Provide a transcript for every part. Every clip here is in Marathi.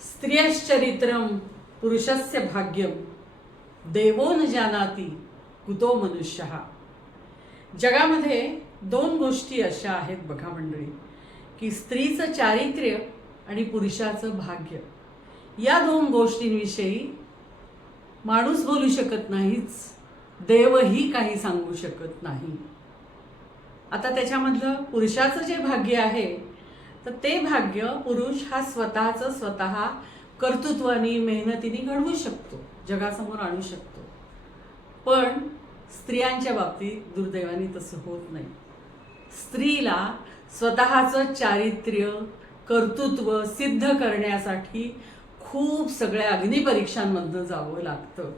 स्त्रियश्चरित्रम पुरुषस्य भाग्यम देवो न जानाति कुतो मनुष्यः. जगामध्ये दोन गोष्टी अशा आहेत बघा मंडळी, की स्त्रीचं चारित्र्य आणि पुरुषाचं भाग्य. या दोन गोष्टींविषयी माणूस बोलू शकत नाहीच, देवही काही सांगू शकत नाही. आता त्याच्यामधलं पुरुषाचं जे भाग्य आहे तर ते भाग्य पुरुष हा स्वतः कर्तृत्वाने मेहनतीने घडवू शकतो, जगासमोर आणू शकतो. पण स्त्रियांच्या बाबतीत दुर्दैवाने तसं होत नाही. स्त्रीला स्वतःचं चारित्र्य कर्तृत्व सिद्ध करण्यासाठी खूप सगळ्या अग्निपरीक्षांमधनं जावं लागतं.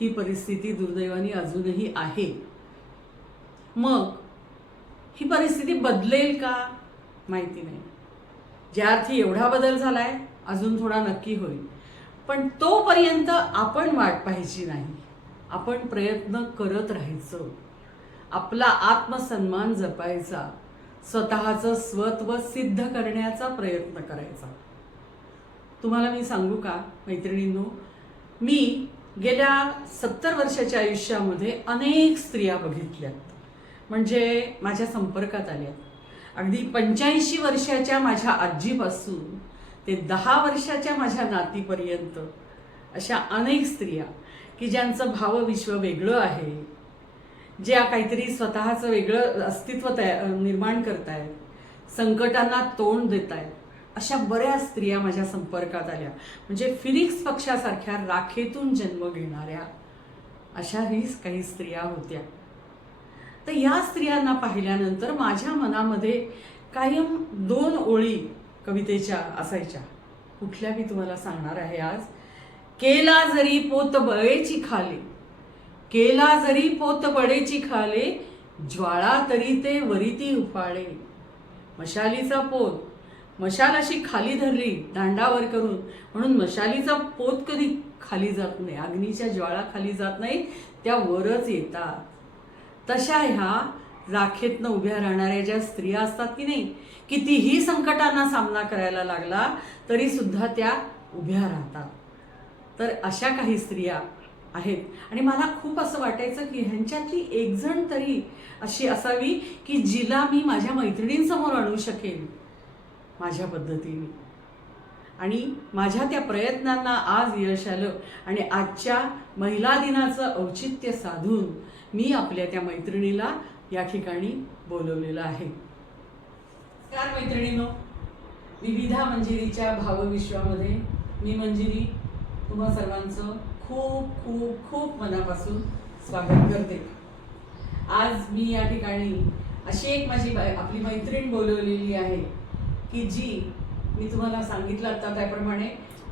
ही परिस्थिती दुर्दैवाने अजूनही आहे. मग ही परिस्थिती बदलेल का माहिती नाही. ज्या अर्थी एवढा बदल झालाय अजून थोडा नक्की होईल, पण तोपर्यंत आपण वाट पाहायची नाही. आपण प्रयत्न करत राहायचं, आपला आत्मसन्मान जपायचा, स्वतःचं स्वत्व सिद्ध करण्याचा प्रयत्न करायचा. तुम्हाला मी सांगू का मैत्रिणींनो, मी गेल्या 70 वर्षाच्या आयुष्यामध्ये अनेक स्त्रिया बघितल्यात, म्हणजे माझ्या संपर्कात आल्या. अगदी 85 वर्षाच्या माझ्या आजीपासून ते 10 वर्षाच्या माझ्या नातीपर्यंत अशा अनेक स्त्रिया की ज्यांचं भावविश्व वेगळं आहे, ज्या काहीतरी स्वतःचं वेगळं अस्तित्व निर्माण करतायत, संकटांना तोंड देत आहेत, अशा बऱ्याच स्त्रिया माझ्या संपर्कात आल्या. म्हणजे फिनिक्स पक्षासारख्या राखेतून जन्म घेणाऱ्या अशाही काही स्त्रिया होत्या. तर या स्त्रियांना पाहिल्यानंतर माझ्या मनामध्ये कायम 2 ओळी कवितेच्या असायच्या. कुठल्या मी तुम्हाला सांगणार आहे आज. केला जरी पोत बळेची खाले, केला जरी पोत बळेची खाले, ज्वाळा तरी ते वरिती उफाळे. मशालीचा पोत, मशाल अशी खाली धरली दांडावर करून, म्हणून मशालीचा पोत कधी खाली जात नाही, अग्नीच्या ज्वाळा खाली जात नाही, त्या वरच येतात. तशा ह्या राखेतनं उभ्या राहणाऱ्या ज्या स्त्रिया असतात की नाही, कितीही संकटांना सामना करायला लागला तरी सुद्धा त्या उभ्या राहतात. तर अशा काही स्त्रिया आहेत. आणि मला खूप असं वाटायचं की ह्यांच्यातली एक जण तरी अशी असावी की जिला मी माझ्या मैत्रिणींसमोर आणू शकेल माझ्या पद्धतीने. आणि माझ्या त्या प्रयत्नांना आज यश आलं आणि आजच्या महिला दिनाचं औचित्य साधून मी आपल्या त्या मैत्रिणीला या ठिकाणी बोलवलेलं आहे. नमस्कार मैत्रिणींनो, विविधा मंजिरीच्या भावविश्वामध्ये मी मंजिरी तुम्हा सर्वांचं खूप खूप खूप मनापासून स्वागत करते. आज मी या ठिकाणी अशी एक माझी आपली मैत्रीण बोलवलेली आहे की जी मी तुम्हाला सांगितलं आता त्याप्रमाणे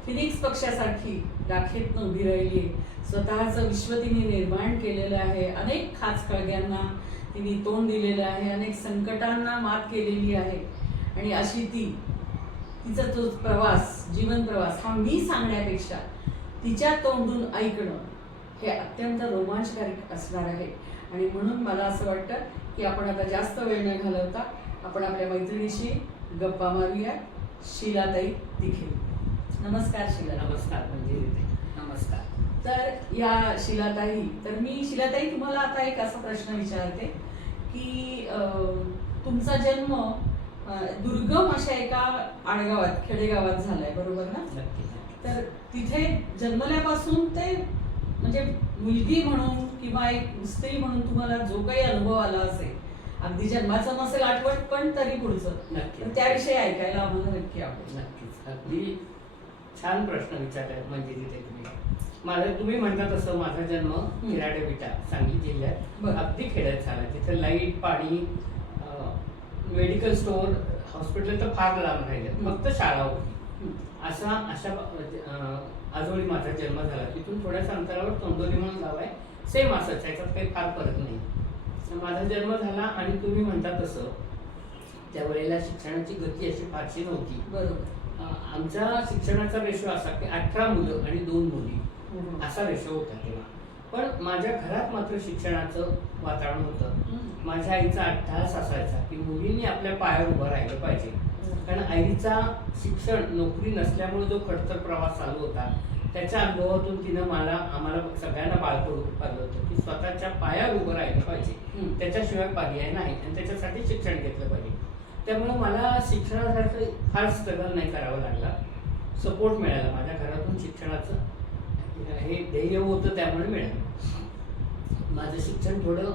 फिनिक्स पक्षासारखी राखेतनं उभी राहिली आहे. स्वतःचं विश्व तिने निर्माण केलेलं आहे. अनेक खाचखळग्यांना तिने तोंड दिलेलं आहे, अनेक संकटांना मात केलेली आहे. आणि अशी तिचा तो प्रवास, जीवन प्रवास हा मी सांगण्यापेक्षा तिच्या तोंडून ऐकणं हे अत्यंत रोमांचकारक असणार आहे. आणि म्हणून मला असं वाटतं की आपण आता जास्त वेळ न घालवता आपण आपल्या मैत्रिणीशी गप्पा मारूया. शीलाताई तिखे. नमस्कार शीला. नमस्कार म्हणजे नमस्कार. तर या शीलाताई, तर मी शीलाताई तुम्हाला आता एक असा प्रश्न विचारते की तुमचा जन्म दुर्गम अशा एका आडगावात, खेडेगावात झालाय, बरोबर ना? नक्की. तर तिथे जन्मल्यापासून ते म्हणजे मुलगी म्हणून किंवा एक स्त्री म्हणून तुम्हाला जो काही अनुभव आला असेल, अगदी जन्माचं नसेल आठवण पण तरी पुढचं, नक्की. तर त्याविषयी ऐकायला आम्हाला नक्की आवडेल. नक्कीच. अगदी छान प्रश्न विचारलाय म्हणजे तिथे तुम्ही म्हणता तसं माझा जन्म किराडे विटा, सांगली जिल्ह्यात अगदी खेड्यात झाला. तिथे लाईट, पाणी, मेडिकल स्टोअर, हॉस्पिटल तर फार लांब राहिले, फक्त शाळा होती. अशा आजोळी माझा जन्म झाला. तिथून थोड्याशा अंतरावर तोंडोली म्हणून गाव आहे, सेम असंच, याच्यात काही फार फरक नाही. माझा जन्म झाला आणि तुम्ही म्हणता तसं त्यावेळेला शिक्षणाची गती अशी फारशी नव्हती. बरोबर. आमच्या शिक्षणाचा रेशो असा की 18 मुलं आणि 2 मुली असा रेशो होता तेव्हा. पण माझ्या घरात मात्र शिक्षणाचं वातावरण होतं. माझ्या आईचा अट्टहास असायचा की मुलींनी आपल्या पायावर उभं राहिलं पाहिजे. कारण आईचा शिक्षण नोकरी नसल्यामुळे जो खडतर प्रवास चालू होता त्याच्या अनुभवातून तिनं आम्हाला सगळ्यांना बाळकडू पाहिलं होतं की स्वतःच्या पायावर उभं राहिलं पाहिजे, त्याच्याशिवाय पर्याय नाही आणि त्याच्यासाठी शिक्षण घेतलं पाहिजे. त्यामुळे मला शिक्षणासाठी फार स्ट्रगल नाही करावा लागला, सपोर्ट मिळाला माझ्या घरातून. शिक्षणाचं हे ध्येय होतं त्यामुळे मिळालं. माझं शिक्षण थोडं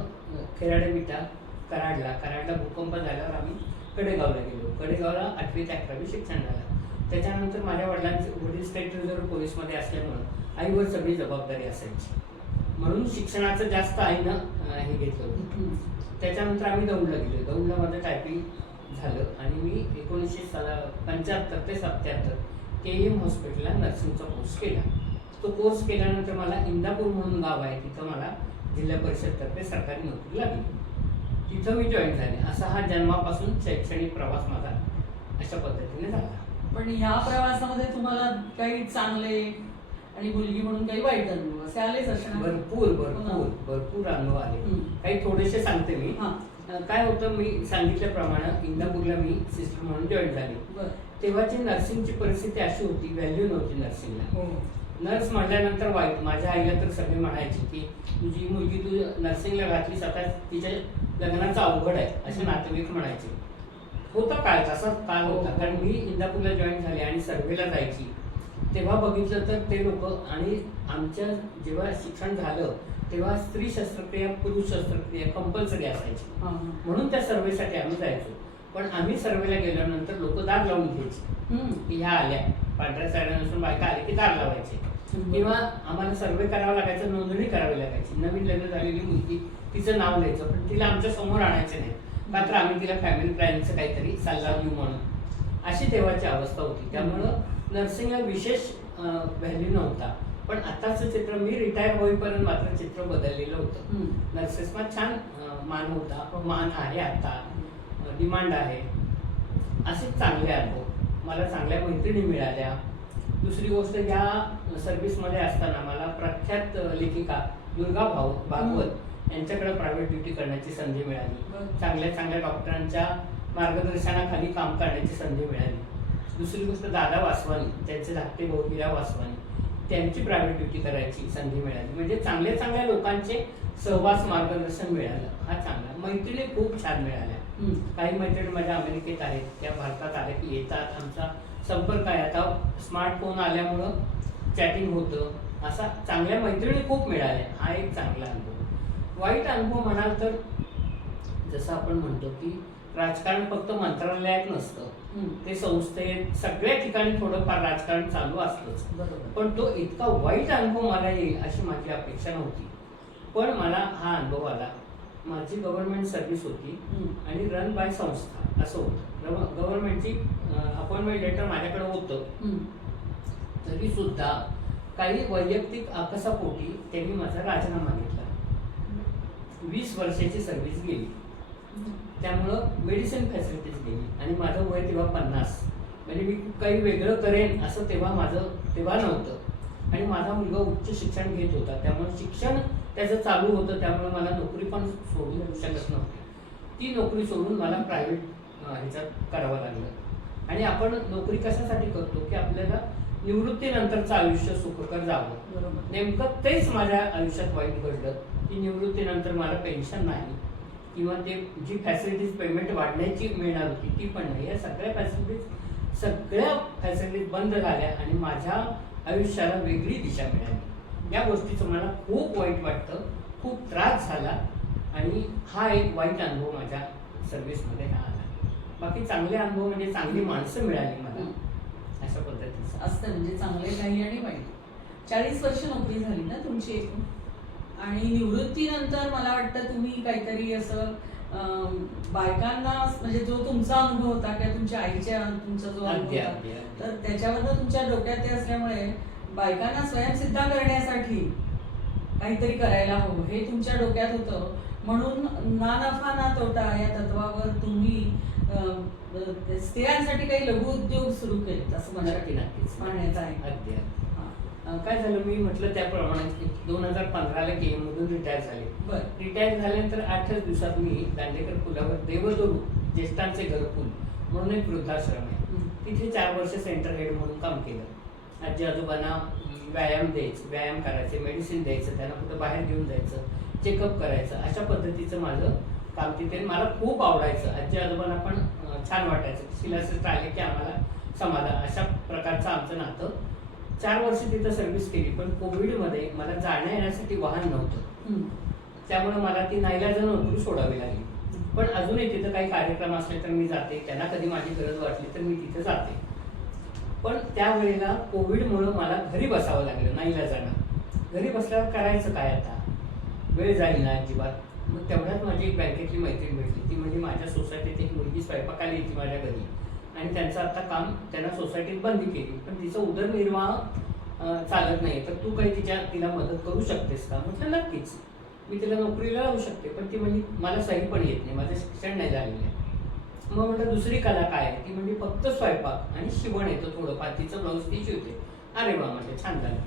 खेराडे विटा कराडला भूकंप झाल्यावर आम्ही कडेगावला गेलो. कडेगावला 8वी ते 11वी शिक्षण झालं. त्याच्यानंतर माझ्या वडील स्टेट रिझर्व्ह पोलीसमध्ये असल्यामुळं आईवर सगळी जबाबदारी असायची, म्हणून शिक्षणाचं जास्त आईनं हे घेतलं होतं. त्याच्यानंतर आम्ही दौंडला गेलो. दौंडला माझं टायपिंग झालं आणि मी 1975 ते 77 KEM हॉस्पिटलला नर्सिंगचा कोर्स केला. तो कोर्स केल्यानंतर मला इंदापूर म्हणून गाव आहे, तिथं मला जिल्हा परिषदतर्फे सरकारी नोकरी लागली. तिथं मी जॉईन झाले. असा हा जन्मापासून शैक्षणिक प्रवास माझा अशा पद्धतीने झाला. पण ह्या प्रवासामध्ये तुम्हाला काही चांगले आणि मुलगी म्हणून काही वाईट अनुभव असे आलेच असणार? भरपूर अनुभव आले. काही थोडेसे सांगते मी. काय होतं, मी सांगितल्याप्रमाणे इंदापूरला मी सिस्टर म्हणून जॉईन झाली. तेव्हाची नर्सिंगची परिस्थिती अशी होती, व्हॅल्यू नव्हती नर्सिंगला. नर्स म्हटल्यानंतर वाईट. माझ्या आईला तर सगळे म्हणायचे की तुझी मुलगी तू नर्सिंगला घातलीस, आता तिच्या लग्नाचा अवघड आहे असे नातेवाईक म्हणायचे. होता काळ, तसा काळ होता. कारण मी इंदापूरला जॉईन झाले आणि सर्वेला जायची तेव्हा बघितलं तर ते लोक, आणि आमच्या जेव्हा शिक्षण झालं तेव्हा स्त्री शस्त्रक्रिया पुरुष शस्त्रक्रिया कंपल्सरी असायची, म्हणून त्या सर्वेसाठी आम्ही जायचो. पण आम्ही सर्वेला गेल्यानंतर लोक दार लावून घ्यायचे की ह्या आल्या, पांढऱ्या साड्या नसून बायका आल्या की दार लावायचे. किंवा आम्हाला सर्वे करावा लागायचा, नोंदणी करावी लागायची. नवीन लग्न झालेली मुलगी तिचं नाव द्यायचं, पण तिला आमच्या समोर आणायचं नाही, का तर आम्ही तिला फॅमिली प्लॅनिंगचं काहीतरी सल्ला देऊ म्हणून. अशी तेव्हाची अवस्था होती. त्यामुळं नर्सिंगला विशेष व्हॅल्यू नव्हता. पण आताचं चित्र, मी रिटायर होईपर्यंत मात्र चित्र बदललेलं होतं. नर्सेसना छान मान होता, मान आहे, आता डिमांड आहे. असे चांगले अनुभव, मला चांगल्या मैत्रिणी मिळाल्या. दुसरी गोष्ट, या सर्व्हिसमध्ये असताना मला प्रख्यात लेखिका दुर्गा भागवत यांच्याकडे प्रायव्हेट ड्युटी करण्याची संधी मिळाली. चांगल्या डॉक्टरांच्या मार्गदर्शनाखाली काम करण्याची संधी मिळाली. दुसरी गोष्ट, दादा वासवानी, त्यांचे धाकटे भाऊ हिरा वासवानी, त्यांची प्रायव्हेट ड्युटी करायची संधी मिळाली. म्हणजे चांगल्या लोकांचे सहवास, मार्गदर्शन मिळालं. हा चांगला. मैत्रिणी खूप छान मिळाल्या. काही मैत्रिणी माझ्या अमेरिकेत आहेत, त्या भारतात आल्या की येतात, आमचा संपर्क आहे. आता स्मार्टफोन आल्यामुळं चॅटिंग होतं. असा चांगल्या मैत्रिणी खूप मिळाल्या. हा एक चांगला अनुभव. वाईट अनुभव म्हणाल तर जसं आपण म्हणतो की राजकारण फक्त मंत्रालयात नसतं, ते संस्थेत सगळ्या ठिकाणी थोडंफार राजकारण चालू असतंच. पण तो इतका वाईट अनुभव मला येईल अशी माझी अपेक्षा नव्हती. पण मला हा अनुभव आला. माझी गव्हर्नमेंट सर्व्हिस होती आणि रन बाय संस्था असं होतं. गव्हर्नमेंटची अपॉइंटमेंट लेटर माझ्याकडे होतं, तरी सुद्धा काही वैयक्तिक आकसापोटी त्यांनी माझा राजीनामा घेतला. 20 वर्षाची सर्व्हिस गेली, त्यामुळं मेडिसिन फॅसिलिटीज गेली आणि माझं वय तेव्हा 50. म्हणजे मी काही वेगळं करेन असं तेव्हा नव्हतं. आणि माझा मुलगा उच्च शिक्षण घेत होता, त्यामुळे शिक्षण त्याचं चालू होतं. त्यामुळे मला नोकरी पण सोडू शकत नव्हती. ती नोकरी सोडून मला प्रायव्हेट ह्याच्यात करावं लागलं. आणि आपण नोकरी कशासाठी करतो की आपल्याला निवृत्तीनंतरचं आयुष्य सुखकर जावं. नेमकं तेच माझ्या आयुष्यात वाईट घडलं की निवृत्तीनंतर मला पेन्शन नाही, किंवा ते जी फॅसिलिटीज पेमेंट वाढण्याची मिळणार होती ती पण नाही. या सगळ्या फॅसिलिटीज बंद झाल्या आणि माझ्या आयुष्याला वेगळी दिशा मिळाली. या गोष्टीचं मला खूप वाईट वाटतं, खूप त्रास झाला. आणि हा एक वाईट अनुभव माझ्या सर्व्हिसमध्ये हा आला. बाकी चांगले अनुभव म्हणजे चांगली माणसं मिळाली मला, अशा पद्धतीचं असतं. म्हणजे चांगले काही आणि वाईट. 40 वर्ष नोकरी झाली ना तुमची एकूण, आणि निवृत्तीनंतर मला वाटतं तुम्ही काहीतरी असं बायकांना, म्हणजे जो तुमचा अनुभव होता किंवा तुमच्या आईच्या तुमचा जो अनुभव होता, तर त्याच्याबद्दल तुमच्या डोक्यात ते असल्यामुळे बायकांना स्वयंसिद्ध करण्यासाठी काहीतरी करायला हवं हे तुमच्या डोक्यात होतं. म्हणून ना नफा ना तोटा या तत्वावर तुम्ही स्त्रियांसाठी काही लघु उद्योग सुरू केले, असं मला नक्कीच म्हणण्याचं आहे. काय झालं, मी म्हटलं त्याप्रमाणे 2015ला KEM मधून रिटायर झाले. रिटायर झाल्यानंतर 8च दिवसात मी दांडेकर पुलावर देवदरू ज्येष्ठांचे घरकुल म्हणून एक वृद्धाश्रम आहे. तिथे 4 वर्ष सेंटर हेड म्हणून काम केलं. आजी आजोबांना व्यायाम करायचे, मेडिसिन द्यायचं, त्यांना कुठं बाहेर घेऊन जायचं, चेकअप करायचं, अशा पद्धतीचं माझं काम तिथे. मला खूप आवडायचं. आजी आजोबांना पण छान वाटायचं. शिलासिस्ट आले की आम्हाला समाधान, अशा प्रकारचं आमचं नातं. 4 वर्ष तिथं सर्व्हिस केली. पण कोविडमध्ये मला जाण्या येण्यासाठी वाहन नव्हतं. त्यामुळे मला ती नाईलाजानं नोकरी सोडावी लागली. पण अजूनही तिथं काही कार्यक्रम असले तर मी जाते, त्यांना कधी माझी गरज वाटली तर मी तिथे जाते. पण त्यावेळेला कोविडमुळं मला घरी बसावं लागलं नाईलाजानं. घरी बसल्यावर करायचं काय आता, वेळ जाईल ना अजिबात. मग तेवढ्यात माझी एक बँकेतली मैत्रीण भेटली. ती म्हणजे माझ्या सोसायटीत एक मुलगी स्वयंपाकाला येते माझ्या घरी, आणि त्यांचं आता काम त्यांना सोसायटीत बंदी केली. पण तिचा उदरनिर्वाह चालत नाही, तर तू काही तिला मदत करू शकतेस का? म्हटलं नक्कीच, मी तिला नोकरीला लावू शकते. पण ती म्हणजे मला सही पण येत नाही, माझं शिक्षण नाही झालेलं आहे. मग म्हटलं दुसरी कला काय आहे? ती म्हणजे फक्त स्वयंपाक आणि शिवण येतं थोडंफार, तिचं ब्लाऊज ती शिवते. अरे वा, म्हटलं छान झालं.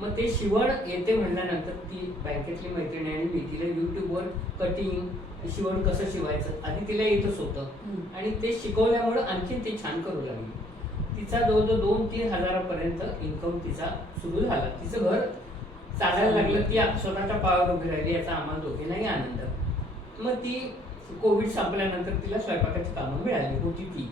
मग ते शिवण येते म्हणल्यानंतर ती बँकेतली मैत्रिणी आणि मी तिला युट्यूबवर कटिंग, शिवण कसं शिवायचं आधी तिला येतच होतं, आणि ते शिकवल्यामुळं आणखीन ते छान करू लागली. तिचा जवळजवळ 2-3 हजारापर्यंत इन्कम तिचा सुरू झाला. तिचं घर चालायला लागलं, ती स्वतःच्या पायावर उभी राहिली, याचा आम्हाला दोघींनाही आनंद. मग ती कोविड संपल्यानंतर तिला स्वयंपाकाची कामं मिळाली होती ती.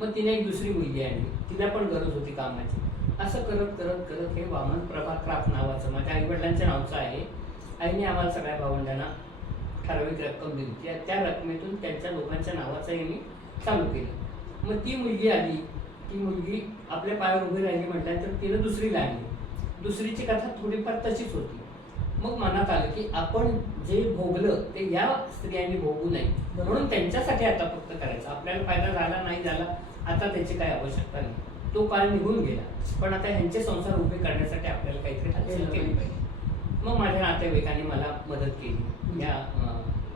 मग तिने एक दुसरी मुलगी आणली, तिला पण गरज होती कामाची. असं करत करत करत हे वामन प्रभा क्राफ्ट नावाचं माझ्या आईवडिलांच्या नावचं आहे. आईने आम्हाला सगळ्या भावंडांना ठराविक रक्कम दिली. त्या रकमेतून त्यांच्या दोघांच्या नावाचंही मी चालू केलं. मग ती मुलगी आली, ती मुलगी आपल्या पायावर उभी राहिली म्हटल्यानंतर तिनं दुसरीला आणली. दुसरीची कथा थोडीफार तशीच होती. मग मनात आलं की आपण जे भोगलं ते या स्त्रियांनी भोगू नये, म्हणून त्यांच्यासाठी आता फक्त करायचं. आपल्याला फायदा झाला नाही झाला आता त्याची काही आवश्यकता नाही, तो काळ निघून गेला. पण आता ह्यांचे संसार उभे करण्यासाठी आपल्याला काहीतरी हालचाल केली पाहिजे. मग माझ्या नातेवाईकांनी मला मदत केली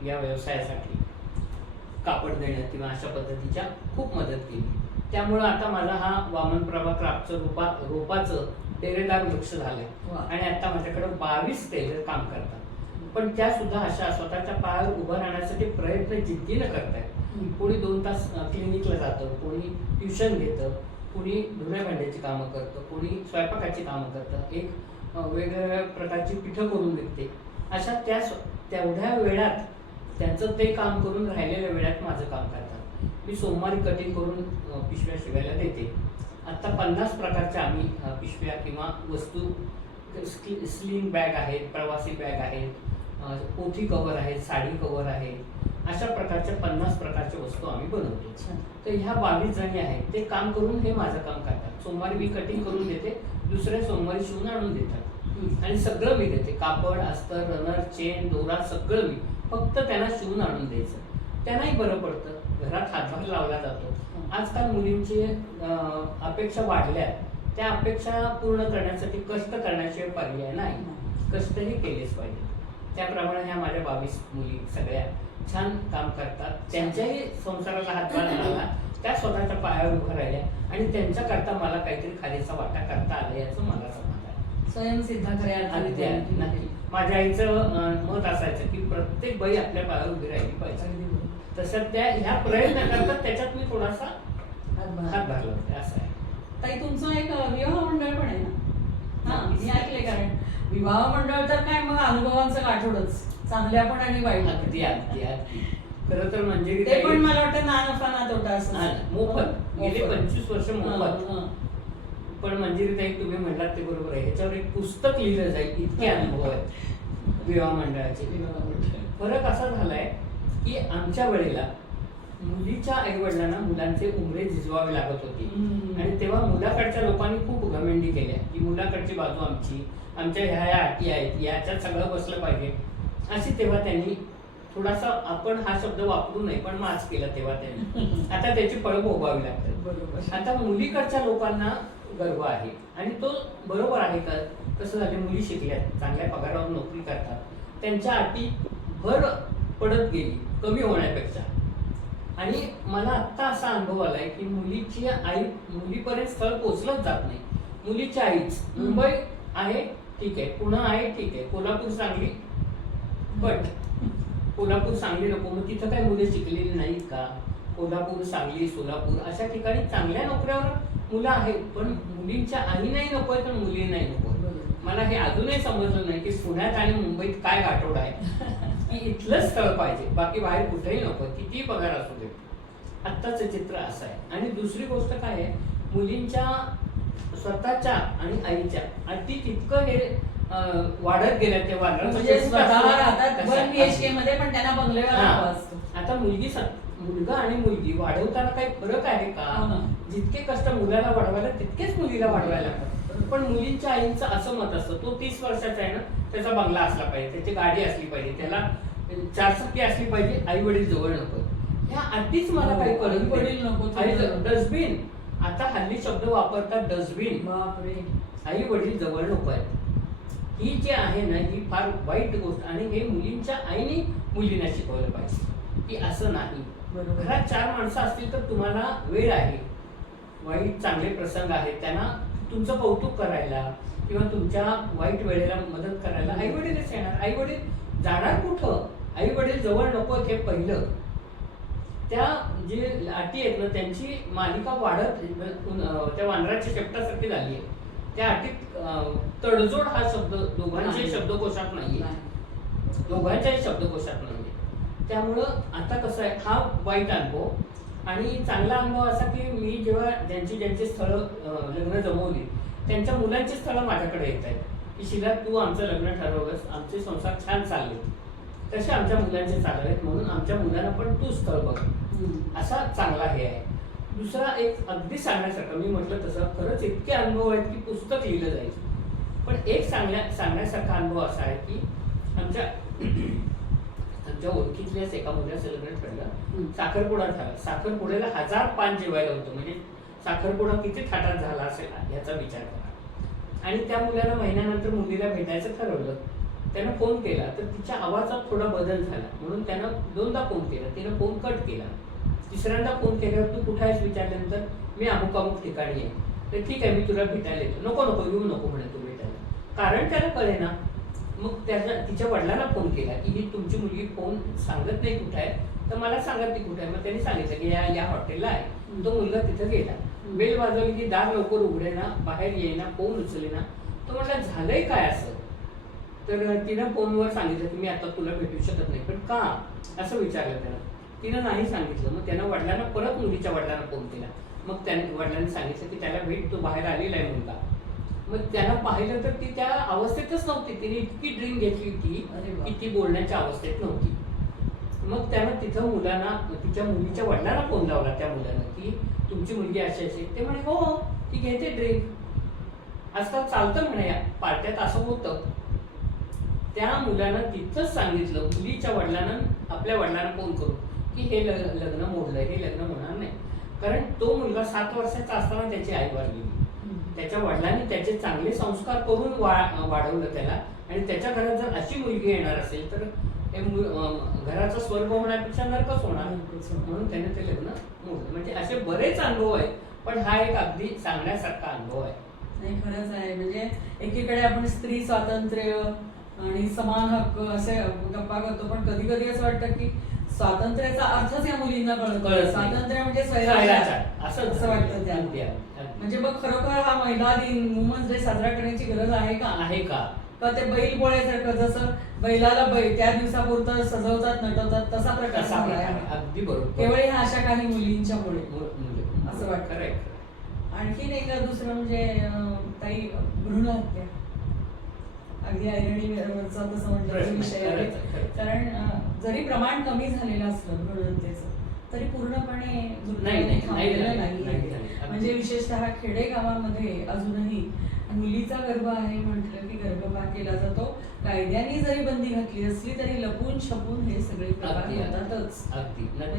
या व्यवसायासाठी, कापड देणं किंवा अशा पद्धतीच्या खूप मदत केली. त्यामुळं आता माझा हा वामन प्रभा क्राफ्टचं रोपाचं टेरेदार वृक्ष झालंय. आणि आता माझ्याकडे 22 टेलर काम करतात. पण त्या सुद्धा अशा स्वतःच्या पायावर उभं राहण्यासाठी प्रयत्न जिद्दीनं करतायत. कोणी 2 तास क्लिनिकला जातं, कोणी ट्युशन घेतं, कोणी धुण्या भांड्याची कामं करतं, कोणी स्वयंपाकाची कामं करतं, एक वेगवेगळ्या प्रकारची पिठं करून विकते. अशा तेवढ्या वेळात त्यांचं ते काम करून राहिलेल्या वेळात माझं काम करतात. मी सोमवारी कटिंग करून पिशव्या शिवायला देते. आता 50 प्रकारच्या आम्ही पिशव्या किंवा वस्तू, स्लिंग बॅग आहेत, प्रवासी बॅग आहेत, पोथी कव्हर आहेत, साडी कव्हर आहेत, अशा प्रकारच्या 50 प्रकारच्या वस्तू आम्ही बनवतो. तर ह्या 22 जणी आहेत, ते काम करून हे माझं काम करतात. सोमवारी मी कटिंग करून देते, दुसऱ्या सोमवारी शिवून आणून देतात. आणि सगळं मी देते, कापड, अस्तर, रनर, चेन, दोरा सगळं मी, फक्त त्यांना शिवून आणून द्यायचं. त्यांनाही बरं पडतं, घरात हातभार लावला जातो. आजकाल मुलींची अपेक्षा वाढल्या, त्या अपेक्षा पूर्ण करण्यासाठी कष्ट करण्याशिवाय पर्याय नाही, कष्टही केलेच पाहिजे. त्याप्रमाणे ह्या माझ्या 22 मुली सगळ्या छान काम करतात. त्यांच्याही संसाराला हातभार लागला, त्या स्वतःच्या पायावर उभं राहिल्या, आणि त्यांच्याकरता मला काहीतरी खालीचा वाटा करता आला याचं मला समाधान. स्वयंसिद्ध खऱ्या नाही, माझ्या आईचं मत असायचं की प्रत्येक बाई आपल्या पायावर उभी राहिली पाहिजे. तसं त्या ह्या प्रयत्न करतात, त्याच्यात मी थोडासा हातभार लावते, असं आहे. ताई, तुमचं एक विवाह मंडळ पण आहे ना? हा, मी ऐकले. कारण विवाह मंडळ तर काय, मग अनुभवांचं आठवडच, चांगल्या पण आणि वाईट. अगदी अगदी अगदी. खरं तर म्हणजे ते पण मला वाटतं ना नफा ना तोटा असं मोफत, गेले 25 वर्ष मोफत. पण मंजिरी ताई, तुम्ही म्हटलात ते बरोबर आहे. ह्याच्यावर एक पुस्तक लिहिलं जाईल, इतके अनुभव आहेत विवाह मंडळाचे. फरक असा झालाय की आमच्या वेळेला मुलीच्या आईवडिलांना मुलांचे उमरे झिजवावे लागत होते, आणि तेव्हा मुलाकडच्या लोकांनी खूप घमेंडी केल्या की मुलाकडची बाजू आमची, आमच्या ह्या अटी आहेत, याच्यात सगळं बसलं पाहिजे, अशी तेव्हा त्यांनी थोडासा, आपण हा शब्द वापरू नये पण माच केला तेव्हा त्यांनी. आता त्याची फळं भोगावी लागतात. बरोबर. आता मुलीकडच्या लोकांना गर्व आहे, आणि तो बरोबर आहे. का कसं झालं, मुली शिकल्यात, चांगल्या पगारावर नोकरी करतात, त्यांच्या अटी भर पडत गेली कमी होण्यापेक्षा. आणि मला आत्ता असा अनुभव आलाय की मुलीची आई मुलीपर्यंत स्थळ पोचलंच जात नाही. मुलीची आईच, मुंबई आहे ठीक आहे, पुणे आहे ठीक आहे, कोल्हापूर सांगली, बट कोल्हापूर सांगली नको, मग तिथं काय मुले शिकलेली नाहीत का? कोल्हापूर, सांगली, सोलापूर अशा ठिकाणी चांगल्या नोकऱ्यावर मुलं आहेत, पण मुलींच्या आईनाही नकोय तर मुलींनाही नको. मला हे अजूनही समजलं नाही की पुण्यात आणि मुंबईत काय गाठोड आहे की इथलंच स्थळ पाहिजे, बाकी बाहेर कुठेही नको, कितीही पगार असू दे. आत्ताचं चित्र असं आहे. आणि दुसरी गोष्ट काय आहे, मुलींच्या स्वतःच्या आणि आईच्या अगदी तितकं हे वाढत गेलं ते म्हणजे स्वतः राहतात 1 BHK मध्ये, पण त्यांना बंगल्यावर हवा असतो. आता मुलगा आणि मुलगी वाढवताना काही फरक आहे का? जितके कष्ट मुलाला वाढवायला तितकेच मुलीला वाढवायला लागतात. पण मुलींच्या आईंचं असं मत असतं, तो 30 वर्षाचा आहे ना, त्याचा बंगला असला पाहिजे, त्याची गाडी असली पाहिजे, त्याला 4 चाकी असली पाहिजे, आई वडील जवळ नको. ह्या आधीच मला काही कळत वडील नको. डस्टबिन, आता हल्ली शब्द वापरतात डस्टबिन. आई वडील जवळ नको आहेत. ही जी आहे ना, ही फार वाईट गोष्ट. आणि हे मुलींच्या आईने मुलींना शिकवलं पाहिजे की असं नाही. घरात 4 माणसं असतील तर तुम्हाला वेळ आहे, वाईट चांगले प्रसंग आहेत, त्यांना तुमचं कौतुक करायला किंवा तुमच्या वाईट वेळेला मदत करायला आई वडीलच येणार. आई वडील जाणार कुठं? आई वडील जवळ नको हे पहिलं. त्या जे अटी आहेत ना, त्यांची मालिका वाढत त्या वानराच्या शेपटासारखी झाली आहे. त्या अटीत तडजोड हा शब्द दोघांच्याही शब्दकोशात नाहीये, दोघांच्याही शब्दकोशात नाहीये. त्यामुळं आता कसं आहे, हा वाईट अनुभव. आणि चांगला अनुभव असा की मी जेव्हा ज्यांची स्थळं लग्न जमवली, त्यांच्या मुलांची स्थळं माझ्याकडे येत आहेत की शिला, तू आमचं लग्न ठरवलंस, आमचे संसार छान चालले, तसे आमच्या मुलांचे चाललेत, म्हणून आमच्या मुलांना पण तू स्थळ बघ. असा चांगला हे आहे. दुसरा एक अगदी सांगण्यासारखं, मी म्हटलं तसं खरंच इतके अनुभव आहेत की पुस्तक लिहिलं जाईल. पण एक सांगण्यासारखा अनुभव असा आहे की आमच्या ओळखीतल्याच एका मुलाचं लग्न ठरलं, साखरपुडा झाला. साखरपुड्याला 1000 पान जेवायला होतं. म्हणजे साखरपुडा किती थाटात झाला असेल याचा विचार करा. आणि त्या मुलाला महिन्यानंतर मुलीला भेटायचं ठरवलं. त्यानं फोन केला तर तिच्या आवाजात थोडा बदल झाला, म्हणून त्यानं 2दा फोन केला. तिनं फोन कट केला. 3ऱ्यांदा फोन केल्यावर तू कुठे आहेस विचारल्यानंतर मी अमुक अमुक ठिकाणी आहे. तर ठीक आहे, मी तुला भेटायला येतो. नको येऊ नको म्हणे तू भेटायला. कारण त्याला कळेना. मग तिच्या वडिलांना फोन केला की ही तुमची मुलगी फोन सांगत नाही कुठे आहे, तर मला सांगा ती कुठे आहे. मग त्यांनी सांगितलं की या हॉटेलला आहे. तो मुलगा तिथं गेला. बेल वाजवली की दार लवकर उघडेना, बाहेर येईना, फोन उचलेना. तो म्हटला झालंय काय असं? तर तिनं फोनवर सांगितलं की मी आता तुला भेटू शकत नाही. पण का असं विचारलं त्याला. तिनं नाही सांगितलं. मग त्यानं वडिलांना परत मुलीच्या वडिलांना फोन केला. मग वडिलांनी सांगितलं की त्याला भेट, तो बाहेर आलेला आहे मुलगा. मग त्याला पाहिलं तर ती त्या अवस्थेतच नव्हती. तिने इतकी ड्रिंक घेतली होती की ती बोलण्याच्या अवस्थेत नव्हती. मग त्यानं तिथं मुलांना, तिच्या मुलीच्या वडिलांना फोन लावला त्या मुलानं की तुमची मुलगी अशी अशी. ते म्हणे हो, ती घेते ड्रिंक. आजकाल चालतं म्हणे, या पार्ट्यात असं होतं. त्या मुलानं तिथंच सांगितलं मुलीच्या वडिलांना, आपल्या वडिलांना फोन करून की हे लग्न मोडलंय, हे लग्न होणार नाही. कारण तो मुलगा 7 वर्षाचा असताना त्याची आई वारली. त्याच्या वडिलांनी त्याचे चांगले संस्कार करून वाढवलं त्याला. आणि त्याच्या घरात जर अशी मुलगी येणार असेल तर घराचा स्वर्ग होण्यापेक्षा नरकच होणार. म्हणून त्याने ते लग्न मोडलं. म्हणजे असे बरेच अनुभव आहेत, पण हा एक अगदी सांगण्यासारखा अनुभव आहे. नाही, खरंच आहे. म्हणजे एकीकडे आपण स्त्री स्वातंत्र्य आणि समान हक्क असे गप्पा करतो, पण कधी कधी असं वाटतं की स्वातंत्र्याचा अर्थच या मुलींना कळत. स्वातंत्र्य म्हणजे स्वैराचार असं वाटतं त्या. म्हणजे मग खरोखर हा महिला दिन, वुमन्स डे साजरा करण्याची गरज आहे का? का ते बैल पोळ्यासारखं, जसं बैलाला त्या दिवसापुरतं सजवतात, नटवतात, तसा प्रकार अगदी बरोबर. केवळ ह्या अशा काही मुलींच्यामुळे असं वाटतं. आणखीन एक दुसरं म्हणजे काही भ्रूण हत्या, अगदी ऐरणीवरचा तसं म्हटलं विषय आहे. कारण जरी प्रमाण कमी झालेलं असलं भ्रूण हत्येचं, तरी पूर्णपणे थांबलेलं नाही. म्हणजे विशेषतः खेडेगावामध्ये अजूनही मुलीचा गर्भ आहे म्हटलं की गर्भपात केला जातो. कायद्याने जरी बंदी घातली असली तरी लपून छपून हे सगळे प्रकार होतातच.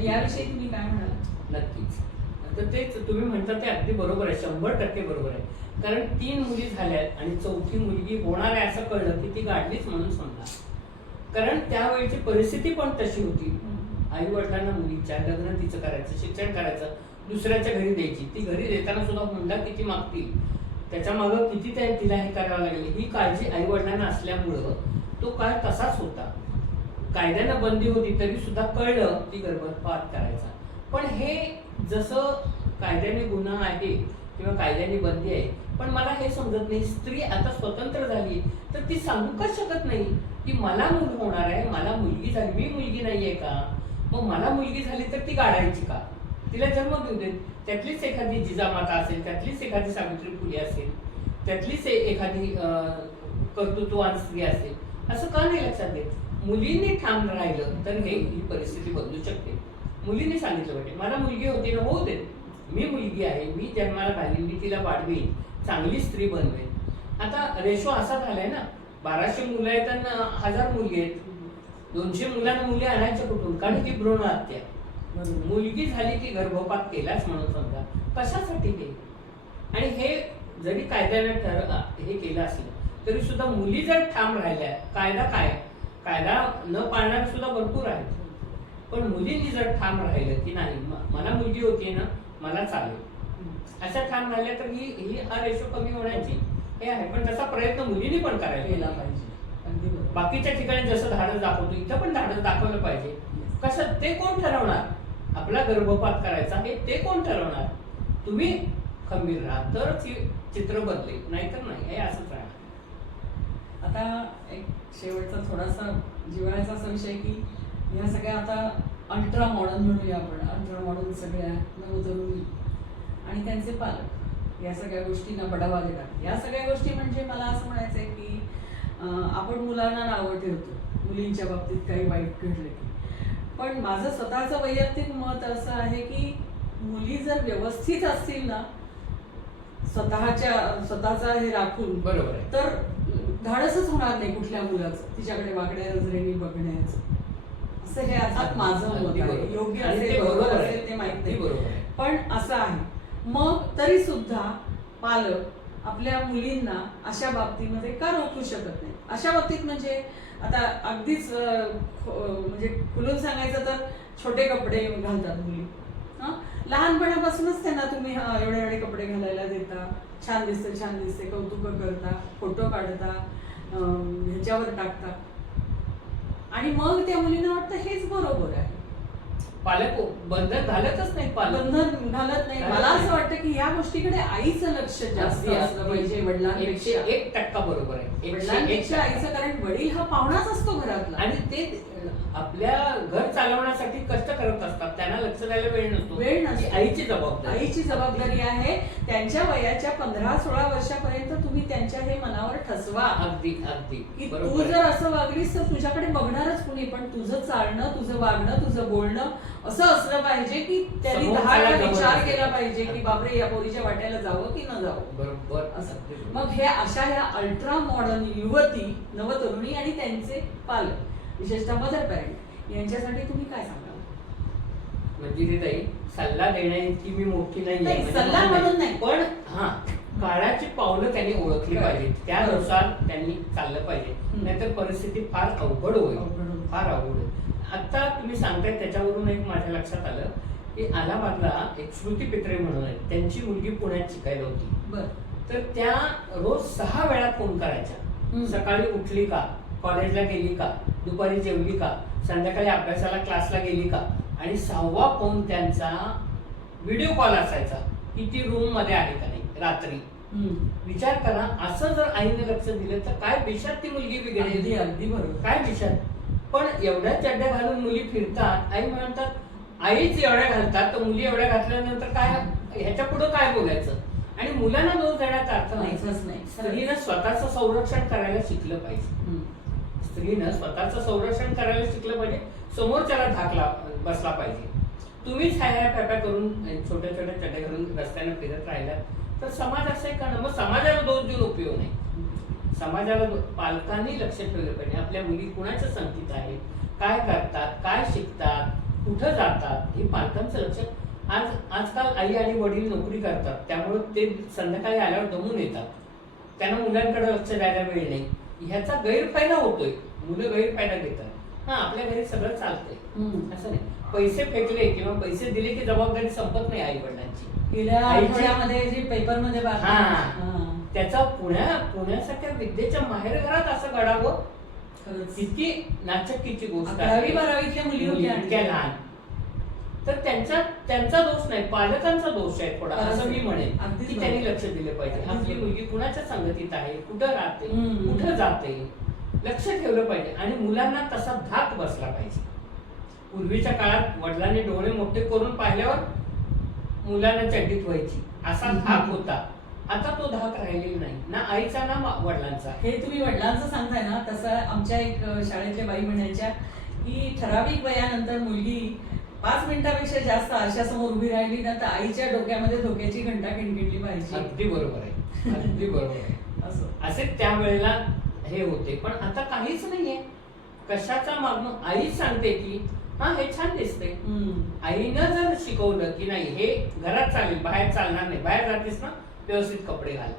याविषयी तुम्ही काय म्हणाल? नक्कीच. तर तेच तुम्ही म्हणता ते अगदी बरोबर आहे, 100% बरोबर आहे. कारण 3 मुली झाल्यात आणि 4थी मुलगी होणार आहे असं कळलं की ती गाडलीच म्हणून समजा. कारण त्यावेळीची परिस्थिती पण तशी होती. आई वडिलांना मुलीच्या लग्न तिचं करायचं, शिक्षण करायचं, दुसऱ्याच्या घरी द्यायची. ती घरी देताना सुद्धा हुंडा किती मागतील, त्याच्या मागं किती तिला हे करावं लागेल, ही काळजी आई वडिलांना असल्यामुळं तो काळ तसाच होता. कायद्यानं बंदी होती तरी सुद्धा कळलं की गर्भपात करायचा. पण हे जसं कायद्याने गुन्हा आहे किंवा कायद्याने बंदी आहे, पण मला हे समजत नाही, स्त्री आता स्वतंत्र झाली तर ती सांगू का शकत नाही की मला मूल होणार आहे, मला मुलगी झाली, मी मुलगी नाहीये का, मग मला मुलगी झाली तर ती गाडायची का, तिला जन्म देऊ देत. त्यातलीच एखादी जिजामाता असेल, त्यातलीच एखादी सावित्री फुले असेल, त्यातलीच एखादी कर्तृत्ववान स्त्री असेल, असं का नाही लक्षात देत. मुलींनी ठाम राहिलं तर ही परिस्थिती बदलू शकते. मुलींनी सांगितलं पाहिजे मला मुलगी होती ना, होऊ देत, मी मुलगी आहे, मी जन्माला घालीन, मी तिला वाढवेन, चांगली स्त्री बनवेन. आता रेशो असा झालाय ना, 1200 मुलं आहेत आणि 1000 मुली आहेत. 200 मुलांना मुली आणायच्या कुठून, कारण की भ्रूण हत्या. मुलगी झाली की गर्भपात केलाच म्हणून समजा, कशासाठी हे. आणि हे जरी कायद्याने हे केलं असलं तरी सुद्धा मुली जर ठाम राहिल्या, कायदा न पाळणारे सुद्धा भरपूर आहेत, पण मुलींनी जर ठाम राहिलं की नाही मला मुलगी होतीये ना, मला चालेल, अशा ठाम राहिल्या तर ही हा रेशो कमी होण्याची हे आहे. पण तसा प्रयत्न मुलींनी पण करायला पाहिजे. बाकीच्या ठिकाणी जसं धाडस दाखवतो इथं पण धाडस दाखवलं पाहिजे. कसं ते कोण ठरवणार, आपला गर्भपात करायचा हे ते कोण ठरवणार. तुम्ही खंबीर राहा तर चित्र बदलेल, नाहीतर नाही, हे असंच राहणार. आता एक शेवटचा थोडासा जिव्हाळ्याचा असा विषय की ह्या सगळ्या आता अल्ट्रा मॉडर्न म्हणूया आपण, अल्ट्रा मॉडर्न सगळ्या नवतरुणी आणि त्यांचे पालक या सगळ्या गोष्टींना बढावा देतात. या सगळ्या गोष्टी म्हणजे मला असं म्हणायचं आहे की आपण मुलांना नावं ठेवतो मुलींच्या बाबतीत काही वाईट घडलं की, पण माझं स्वतःचं वैयक्तिक मत असं आहे की मुली जर व्यवस्थित असतील ना, स्वतःचा हे राखून, बरोबर आहे, तर धाडसच होणार नाही कुठल्या मुलाचं तिच्याकडे वाकड्या नजरेने बघण्याचं. असं हे अर्थात माझं मत आहे. योग्य असेल बरोबर असेल ते माहित नाही, पण असं आहे. मग तरी सुद्धा पालक आपल्या मुलींना अशा बाबतीमध्ये का रोखू शकत नाही. अशा बाबतीत म्हणजे आता अगदीच म्हणजे खुलून सांगायचं तर छोटे कपडे घालतात मुली. लहानपणापासूनच त्यांना तुम्ही एवढे एवढे कपडे घालायला देता, छान दिसते कौतुक करता, फोटो काढता, ह्याच्यावर टाकता आणि मग त्या मुलींना वाटतं हेच बरोबर आहे. पालक बंधन घालतच नाही, बंधन घालत नाही. मला असं वाटतं की या गोष्टीकडे आईचं लक्ष जास्त असलं पाहिजे वडिलांपेक्षा. 1% बरोबर आहे, वडिलांपेक्षा आईचं, कारण वडील हा पाहुणाच असतो घरातला आणि ते आपल्या घर चालवण्यासाठी कष्ट करत असतात, त्यांना लक्ष द्यायला वेळ नसतो. आईची जबाबदारी आहे. त्यांच्या वयाच्या 15-16 वर्षापर्यंत तुम्ही त्यांच्या हे मनावर ठसवा अगदी की तू जर असं वागलीस तर तुझ्याकडे बघणारच कुणी, पण तुझं चालणं, तुझं वागणं, तुझं बोलणं असं असलं पाहिजे की त्यांनी 10 वेळा विचार केला पाहिजे की बापरे या पोरीच्या वाट्याला जावं की न जावं. बरोबर असं मग हे अशा ह्या अल्ट्रा मॉडर्न युवती, नवतरुणी आणि त्यांचे पालक, विशेषतः मदर पॅरेंट, यांच्यासाठी तुम्ही काय सांगाल. म्हणजे ताई सल्ला देण्याची मी मोठी नाही, सल्ला म्हणून नाही, पण काळाची पावलं त्यांनी ओळखली पाहिजेत, त्यानुसार त्यांनी चाललं पाहिजे, नाहीतर परिस्थिती फार अवघड होईल, फार अवघड. आता तुम्ही सांगताय त्याच्यावरून एक माझ्या लक्षात आलं की अलाहाबादला एक श्रुती पित्रे म्हणून आहे, त्यांची मुलगी पुण्यात शिकायला होती. तर त्या रोज 6 वेळा फोन करायच्या. सकाळी उठली का, कॉलेजला गेली का, दुपारी जेवली का, संध्याकाळी अभ्यासाला क्लासला गेली का, आणि 6वा फोन त्यांचा व्हिडिओ कॉल असायचा की ती रूम मध्ये आहे का नाही रात्री. विचार करा, असं जर आईने लक्ष दिलं तर काय विषात ती मुलगी बिघडेल. अगदी बरोबर, काय विषात. पण एवढ्या चड्ड्या घालून मुली फिरतात, आई म्हणतात आईच एवढ्या घालतात तर मुली एवढ्या घातल्यानंतर काय, ह्याच्या पुढे काय बोलायचं. आणि मुलांना दोष देण्याचा अर्थ नाही. स्त्रीनं स्वतःचं संरक्षण करायला शिकलं पाहिजे. स्त्रीनं स्वतःचं संरक्षण करायला शिकलं पाहिजे, समोरच्याला धाक बसला पाहिजे. तुम्हीच ह्या फॅप्या करून छोट्या छोट्या चड्ड्या घालून रस्त्याने फिरत राहिला तर समाज असं आहे का ना, मग समाजाला दोष देऊन उपयोग नाही. समाजाला पालकांनी लक्ष ठेवलं पाहिजे, आपल्या मुली कुणाच्या संगतीत आहेत, काय करतात, काय शिकतात, कुठं जातात, हे पालकांचं लक्ष. आजकाल आई आणि वडील नोकरी करतात, त्यामुळे ते संध्याकाळी आल्यावर दमून येतात, त्यांना मुलांकडे लक्ष द्यायला वेळ नाही. ह्याचा गैरफायदा होतोय, मुलं गैरफायदा घेतात. आपल्या घरी सगळं चालतंय असं नाही. पैसे फेकले किंवा पैसे दिले की जबाबदारी संपत नाही आई वडिलांची. पेपरमध्ये त्याचा पुण्यासारख्या विद्येच्या माहेर घरात असं घडावं, किती नाचक्कीची गोष्ट आहे. 11वी-12वीतल्या मुली होत्या इतक्या लहान. तर त्यांचा दोष नाही, पालकांचा दोष आहे थोडा, असं मी म्हणेन अगदीच की बरोबर. त्यांनी लक्ष दिलं पाहिजे. अगदीच आपली बरोबर. मुलगी कुणाच्या संगतीत आहे, कुठं राहते, हम्म. कुठं जाते, लक्ष ठेवलं पाहिजे आणि मुलांना तसा धाक बसला पाहिजे. पूर्वीच्या काळात वडिलांनी डोळे मोठे करून पाहिल्यावर मुलांना चड्डीत व्हायची, असा धाक होता. आता तो धाक राहिलेला नाही, ना आईचा ना वडिलांचा. हे तुम्ही वडिलांचं सांगताय ना, तसं आमच्या एक शाळेतल्या बाई म्हणायच्या की ठराविक वयानंतर मुलगी 5 मिनिटापेक्षा जास्त आरशासमोर उभी राहिली ना तर आईच्या डोक्यामध्ये धोक्याची घंटा किणकिणली पाहिजे. अगदी बरोबर आहे, अगदी बरोबर आहे. असं असे त्यावेळेला हे होते, पण आता काहीच नाहीये. कशाचा मागणं आईच सांगते की हा हे छान दिसते. आईनं जर शिकवलं की नाही हे घरात चालेल, बाहेर चालणार नाही, बाहेर जातेस ना व्यवस्थित कपडे घाल,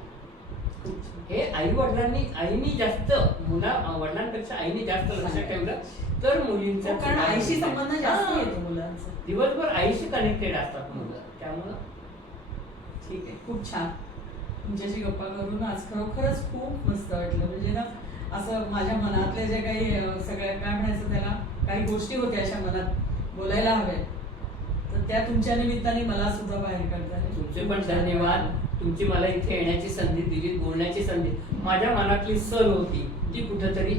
हे आईनी जास्त वडिलांपेक्षा आईने जास्त लक्ष ठेवलं तर मुलींचा, कारण आईशी संबंध जास्त येतो मुलांचा. दिवसभर आईशी कनेक्टेड असतात मुलं, त्यामुळं ठीक आहे. खूप छान तुमच्याशी गप्पा करून आज खरोखरच खूप मस्त वाटलं. म्हणजे ना असं माझ्या मनातल्या जे काही सगळ्या काय म्हणायचं त्याला काही गोष्टी होत्या अशा मनात बोलायला हव्या, तर त्या तुमच्या निमित्ताने मला सुद्धा बाहेर काढता आल्या. तुमचे पण धन्यवाद. तुमची मला इथे येण्याची संधी दिली, बोलण्याची संधी, माझ्या मनातली सल होती ती कुठेतरी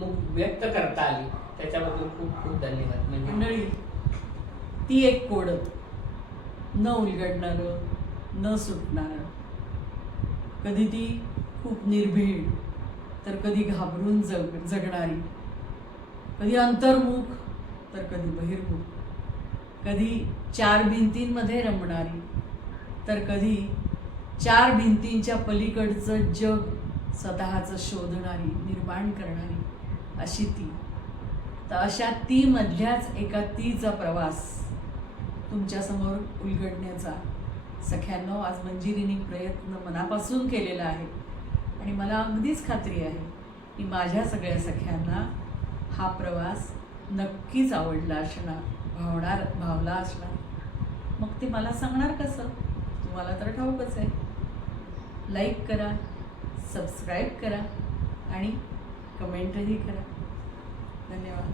व्यक्त करता आली, त्याच्याबद्दल खूप खूप धन्यवाद. म्हणजे मंडळी, ती एक कोड न उलगडणार, न सुटणार, कधी ती खूप निर्भीड तर कधी घाबरून जगणारी, कधी अंतर्मुख तर कधी बहिर्मुख, कधी 4 भिंतींमध्ये रमणारी तर कधी 4 भिंतींच्या पलीकडचं जग स्वतःचं शोधणारी, निर्माण करणारी, अशी ती. तर अशा ती मधल्याच एका तीचा प्रवास तुमच्यासमोर उलगडण्याचा सख्यांनो आज मंजिरीने प्रयत्न मनापासून केलेला आहे. आणि मला अगदीच खात्री आहे की माझ्या सगळ्या सख्यांना हा प्रवास नक्कीच आवडला असणार, भावला असणार. मग ते मला सांगणार कसं? तुम्हाला तर ठाऊकच आहे. लाईक करा, सबस्क्राईब करा आणि कमेंटही करा. धन्यवाद.